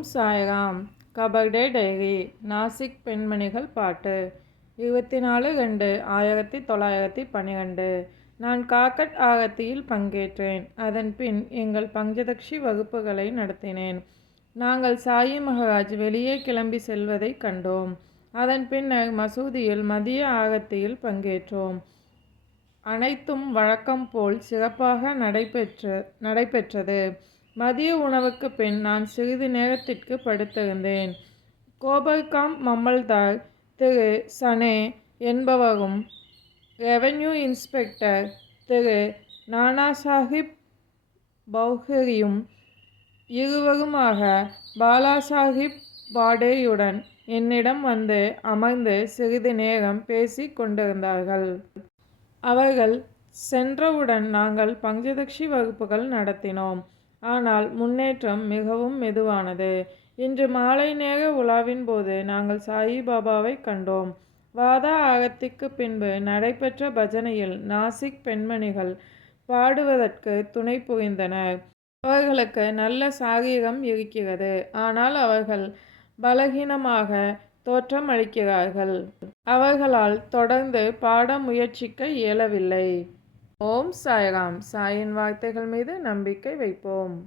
ஓம் Sairam Khaparde diary Nashik பெண்மணிகள் பாட்டு. இருபத்தி நாலு ரெண்டு ஆயிரத்தி தொள்ளாயிரத்தி பன்னிரெண்டு நான் காக்கட் ஆகத்தியில் பங்கேற்றேன். அதன் பின் எங்கள் பஞ்சதக்ஷி வகுப்புகளை நடத்தினேன். நாங்கள் சாயி மகராஜ் வெளியே கிளம்பி செல்வதை கண்டோம். அதன் பின்னர் மசூதியில் மதிய ஆகத்தியில் பங்கேற்றோம். அனைத்தும் வழக்கம் போல் சிறப்பாக நடைபெற்று நடைபெற்றது. மதிய உணவுக்கு பின் நான் சிறிது நேரத்திற்கு படுத்திருந்தேன். கோபர்காம் மம்மல்தார் திரு. சனே என்பவரும் ரெவென்யூ இன்ஸ்பெக்டர் திரு. நானாசாஹிப் பௌஹரியும் இருவருமாக பாலாசாஹிப் பாடேயுடன் என்னிடம் வந்து அமர்ந்து சிறிது நேரம் பேசி கொண்டிருந்தார்கள். அவர்கள் சென்றவுடன் நாங்கள் பஞ்சதக்ஷி வகுப்புகள் நடத்தினோம். ஆனால் முன்னேற்றம் மிகவும் மெதுவானது. இன்று மாலை நேர உலாவின் போது நாங்கள் சாயிபாபாவை கண்டோம். வாதா ஆகத்திற்கு பின்பு நடைபெற்ற பஜனையில் நாசிக் பெண்மணிகள் பாடுவதற்கு துணை புரிந்தனர். அவர்களுக்கு நல்ல சாரீரம் இருக்கிறது. ஆனால் அவர்கள் பலகீனமாக தோற்றம் அளிக்கிறார்கள். அவர்களால் தொடர்ந்து பாட முயற்சிக்க இயலவில்லை. ஓம் சாய்ராம். சாயின் வார்த்தைகள் மீது நம்பிக்கை வைப்போம்.